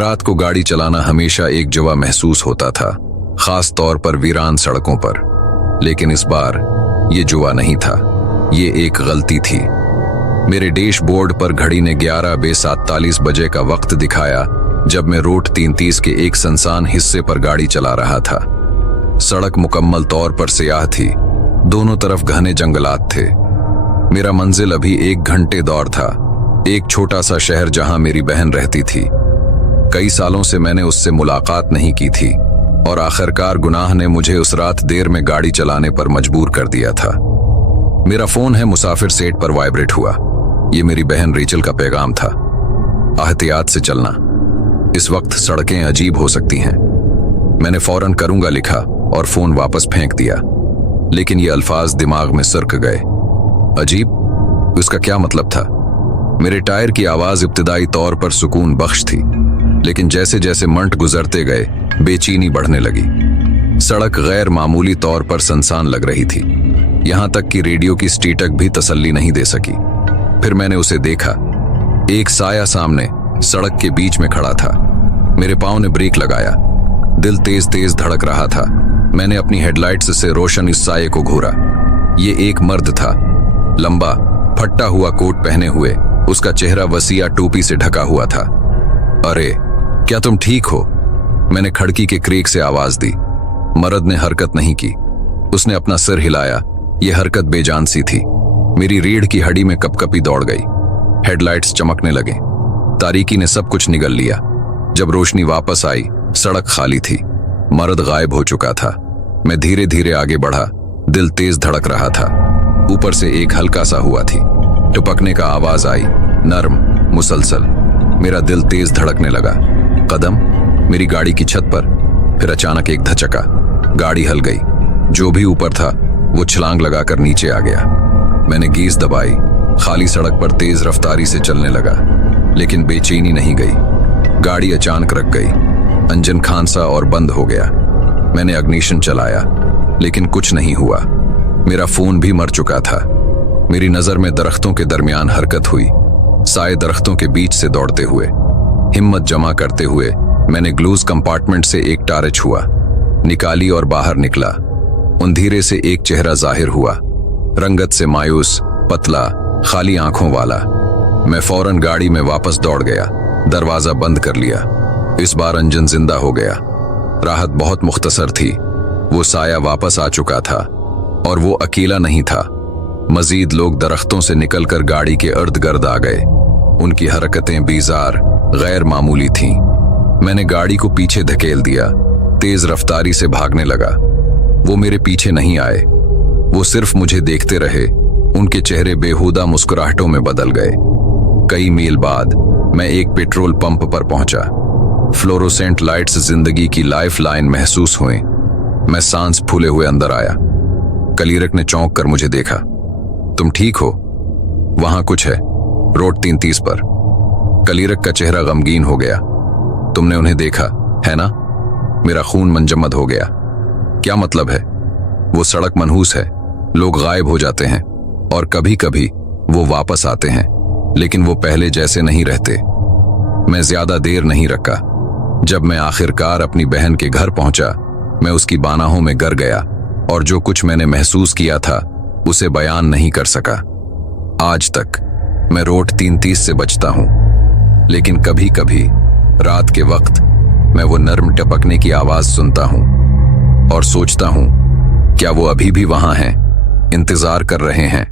रात को गाड़ी चलाना हमेशा एक जुआ महसूस होता था, खास तौर पर वीरान सड़कों पर। लेकिन इस बार ये जुआ नहीं था, ये एक गलती थी। मेरे डैशबोर्ड पर घड़ी ने 11:47 बजे का वक्त दिखाया जब मैं रोड 33 के एक सुनसान हिस्से पर गाड़ी चला रहा था। सड़क मुकम्मल तौर पर सियाह थी, दोनों तरफ घने जंगलात थे। मेरा मंजिल अभी 1 घंटे दौर था, एक छोटा सा शहर जहां मेरी बहन रहती थी। कई सालों से मैंने उससे मुलाकात नहीं की थी और आखिरकार गुनाह ने मुझे उस रात देर में गाड़ी चलाने पर मजबूर कर दिया था। मेरा फोन है मुसाफिर सेट पर वाइब्रेट हुआ। ये मेरी बहन रेचल का पैगाम था। एहतियात से चलना, इस वक्त सड़कें अजीब हो सकती हैं। मैंने फौरन करूंगा लिखा और फोन वापस फेंक दिया, लेकिन ये अल्फाज दिमाग में सरक गए। अजीब, उसका क्या मतलब था? मेरे टायर की आवाज इब्तिदाई तौर पर सुकून बख्श थी, लेकिन जैसे जैसे मिनट गुजरते गए बेचैनी बढ़ने लगी। सड़क गैर मामूली तौर पर सुनसान लग रही थी, यहां तक कि रेडियो की स्टीटक भी तसल्ली नहीं दे सकी। फिर मैंने उसे देखा। एक साया सामने सड़क के बीच में खड़ा था। मेरे पांव ने ब्रेक लगाया, दिल तेज तेज धड़क रहा था। मैंने अपनी हेडलाइट्स से रोशन इस साये को घूरा। ये एक मर्द था, लंबा फट्टा हुआ कोट पहने हुए, उसका चेहरा वसीया टोपी से ढका हुआ था। अरे, क्या तुम ठीक हो? मैंने खिड़की के क्रेक से आवाज दी। मर्द ने हरकत नहीं की, उसने अपना सिर हिलाया। यह हरकत बेजान सी थी। मेरी रीढ़ की हड्डी में कपकपी दौड़ गई। हेडलाइट्स चमकने लगे, तारीकी ने सब कुछ निगल लिया। जब रोशनी वापस आई, सड़क खाली थी, मर्द गायब हो चुका था। मैं धीरे धीरे आगे बढ़ा, दिल तेज धड़क रहा था। ऊपर से एक हल्का सा हुआ थी, टपकने का आवाज आई, नर्म, मुसलसल। मेरा दिल तेज धड़कने लगा। कदम मेरी गाड़ी की छत पर। फिर अचानक एक धचका, गाड़ी हिल गई। जो भी ऊपर था वो छलांग लगाकर नीचे आ गया। मैंने गीज दबाई, खाली सड़क पर तेज रफ्तारी से चलने लगा, लेकिन बेचैनी नहीं गई। गाड़ी अचानक रुक गई, इंजन खांसा और बंद हो गया। मैंने अग्निशन चलाया, लेकिन कुछ नहीं हुआ। मेरा फोन भी मर चुका था। मेरी नजर में दरख्तों के दरमियान हरकत हुई, साए दरख्तों के बीच से दौड़ते हुए। हिम्मत जमा करते हुए मैंने ग्लूज कंपार्टमेंट से एक टार्च हुआ, निकाली और बाहर निकला। अंधेरे से एक चेहरा जाहिर हुआ, रंगत से मायूस, पतला, खाली आंखों वाला। मैं फौरन गाड़ी में वापस दौड़ गया, दरवाजा बंद कर लिया। इस बार इंजन जिंदा हो गया। राहत बहुत मुख्तसर थी। वो साया वापस आ चुका था और वो अकेला नहीं था। मजीद लोग दरख्तों से निकलकर गाड़ी के इर्द गिर्द आ गए। उनकी हरकतें बीजार, गैर मामूली थीं। मैंने गाड़ी को पीछे धकेल दिया, तेज रफ्तारी से भागने लगा। वो मेरे पीछे नहीं आए, वो सिर्फ मुझे देखते रहे। उनके चेहरे बेहुदा मुस्कुराहटों में बदल गए। कई मील बाद मैं एक पेट्रोल पंप पर पहुंचा। फ्लोरोसेंट लाइट्स जिंदगी की लाइफ लाइन महसूस हुई। मैं सांस फूले हुए अंदर आया। कलीरक ने चौंक कर मुझे देखा। तुम ठीक हो? वहां कुछ है, रोड 33 पर। कलीरक का चेहरा गमगीन हो गया। तुमने उन्हें देखा है ना? मेरा खून मंजमद हो गया। क्या मतलब है? वो सड़क मनहूस है, लोग गायब हो जाते हैं और कभी कभी वो वापस आते हैं, लेकिन वो पहले जैसे नहीं रहते। मैं ज्यादा देर नहीं रखा। जब मैं आखिरकार अपनी बहन के घर पहुंचा, मैं उसकी बानाहों में गिर गया और जो कुछ मैंने महसूस किया था उसे बयान नहीं कर सका। आज तक मैं रोड 33 से बचता हूं, लेकिन कभी कभी रात के वक्त मैं वो नर्म टपकने की आवाज सुनता हूं और सोचता हूं, क्या वो अभी भी वहां हैं, इंतजार कर रहे हैं?